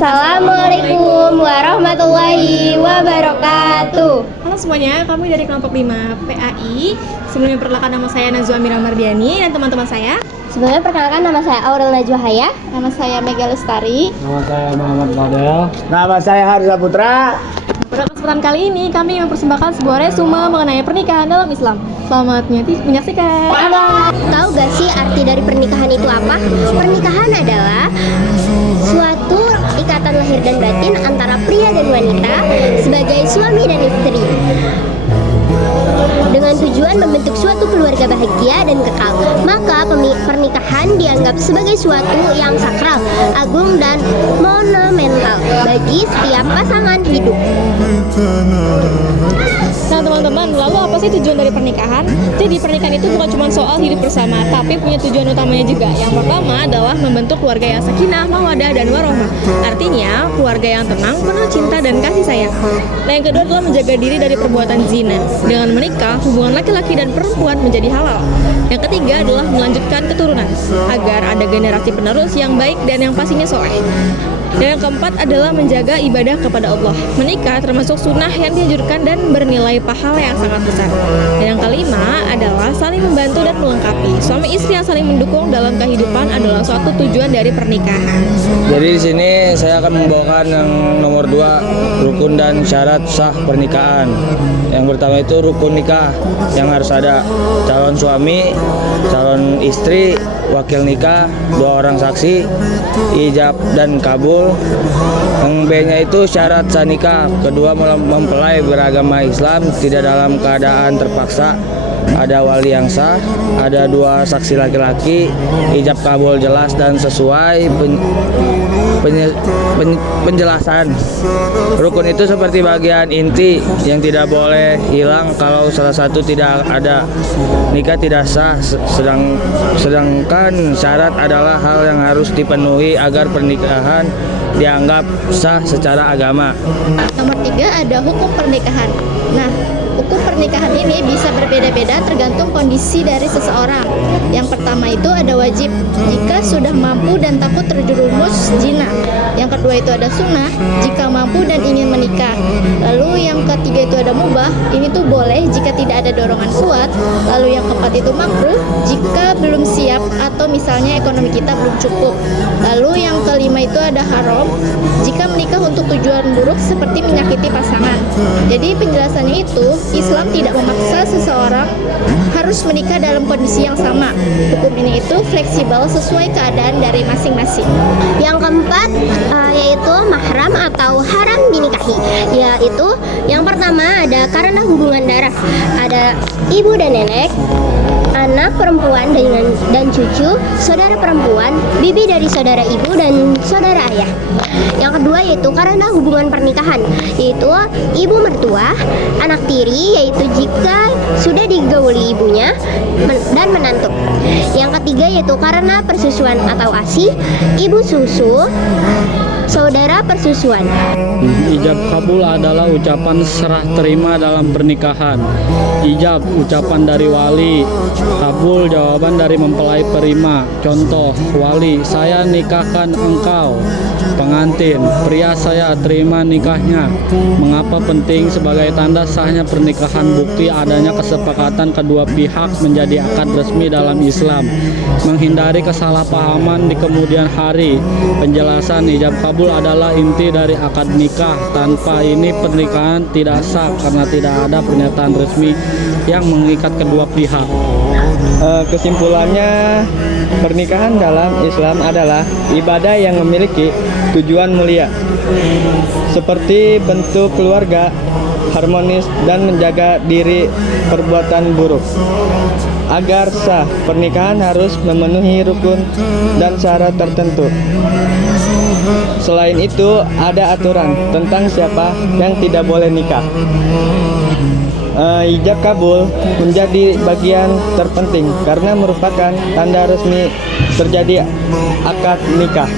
Assalamualaikum warahmatullahi wabarakatuh. Halo semuanya, kami dari kelompok 5 PAI. Sebelumnya perkenalkan, nama saya Nazwa Amira Mardiani dan teman-teman saya. Sebelumnya perkenalkan, nama saya Aurel Najwa Haya. Nama saya Mega Lestari. Nama saya Muhammad Fadel. Nama saya Harza Putra. Pada kesempatan kali ini kami mempersembahkan sebuah resume mengenai pernikahan dalam Islam. Selamat menyaksikan. Tahu gak sih arti dari pernikahan itu apa? Pernikahan adalah suatu ikatan lahir dan batin antara pria dan wanita sebagai suami dan istri, dengan tujuan membentuk suatu keluarga bahagia dan kekal. Maka pernikahan dianggap sebagai suatu yang sakral, agung, dan monumental bagi setiap pasangan hidup. Nah teman-teman, lalu apa sih tujuan dari pernikahan? Jadi pernikahan itu bukan cuma soal hidup bersama, tapi punya tujuan utamanya juga. Yang pertama adalah membentuk keluarga yang sakinah, mawadah, dan warohmah. Artinya keluarga yang tenang, penuh cinta dan kasih sayang. Nah yang kedua adalah menjaga diri dari perbuatan zina. Dengan menikah, hubungan laki-laki dan perempuan menjadi halal. Yang ketiga adalah melanjutkan keturunan agar ada generasi penerus yang baik dan yang pastinya soleh. Dan yang keempat adalah menjaga ibadah kepada Allah. Menikah termasuk sunnah yang dianjurkan dan bernilai pahala yang sangat besar. Dan yang kelima adalah saling membantu dan melengkapi. Suami istri yang saling mendukung dalam kehidupan adalah suatu tujuan dari pernikahan. Jadi di sini saya akan membawakan yang nomor 2, rukun dan syarat sah pernikahan. Yang pertama itu rukun nikah yang harus ada calon suami, calon istri, wakil nikah, 2 orang saksi, ijab dan kabul. Yang B-nya itu syarat sah nikah. Kedua, mempelai beragama Islam, tidak dalam keadaan terpaksa, ada wali yang sah, ada 2 saksi laki-laki, ijab kabul jelas dan sesuai penjelasan. Rukun itu seperti bagian inti yang tidak boleh hilang. Kalau salah satu tidak ada, nikah tidak sah. Sedangkan syarat adalah hal yang harus dipenuhi agar pernikahan dianggap sah secara agama. Nomor 3 ada hukum pernikahan. Nah, hukum pernikahan ini bisa berbeda-beda tergantung kondisi dari seseorang. Yang pertama itu ada wajib jika sudah mampu dan takut terjerumus zina. Yang kedua itu ada sunnah jika mampu dan ingin menikah. Lalu yang ketiga itu ada mubah, ini tuh boleh jika tidak ada dorongan kuat. Lalu yang keempat itu makruh jika belum siap atau misalnya ekonomi kita belum cukup. Lalu yang kelima itu ada haram jika menikah untuk tujuan buruk seperti menyakiti pasangan. Jadi penjelasannya itu, Islam tidak memaksa seseorang harus menikah dalam kondisi yang sama. Hukum ini itu fleksibel sesuai keadaan dari masing-masing. Yang keempat yaitu mahram atau haram dinikahi. Yaitu yang pertama ada karena hubungan darah. Ada ibu dan nenek, anak perempuan dan cucu, saudara perempuan, bibi dari saudara ibu dan saudara ayah. Yang kedua yaitu karena hubungan pernikahan, yaitu ibu mertua, anak tiri, yaitu jika sudah digauli ibunya dan menantu. Yang ketiga yaitu karena persusuan atau ASI, ibu susu, saudara persusuan. Ijab kabul adalah ucapan serah terima dalam pernikahan. Ijab ucapan dari wali, kabul jawaban dari mempelai perima. Contoh, wali, saya nikahkan engkau. Pengantin, pria, saya terima nikahnya. Mengapa penting? Sebagai tanda sahnya pernikahan, bukti adanya kesepakatan kedua pihak menjadi akad resmi dalam Islam. Menghindari kesalahpahaman di kemudian hari. Penjelasan ijab kabul adalah inti dari akad nikah. Tanpa ini pernikahan tidak sah karena tidak ada pernyataan resmi yang mengikat kedua pihak. Kesimpulannya, pernikahan dalam Islam adalah ibadah yang memiliki tujuan mulia, seperti bentuk keluarga harmonis dan menjaga diri perbuatan buruk. Agar sah, pernikahan harus memenuhi rukun dan syarat tertentu. Selain itu, ada aturan tentang siapa yang tidak boleh nikah. Ijab kabul menjadi bagian terpenting karena merupakan tanda resmi terjadi akad nikah.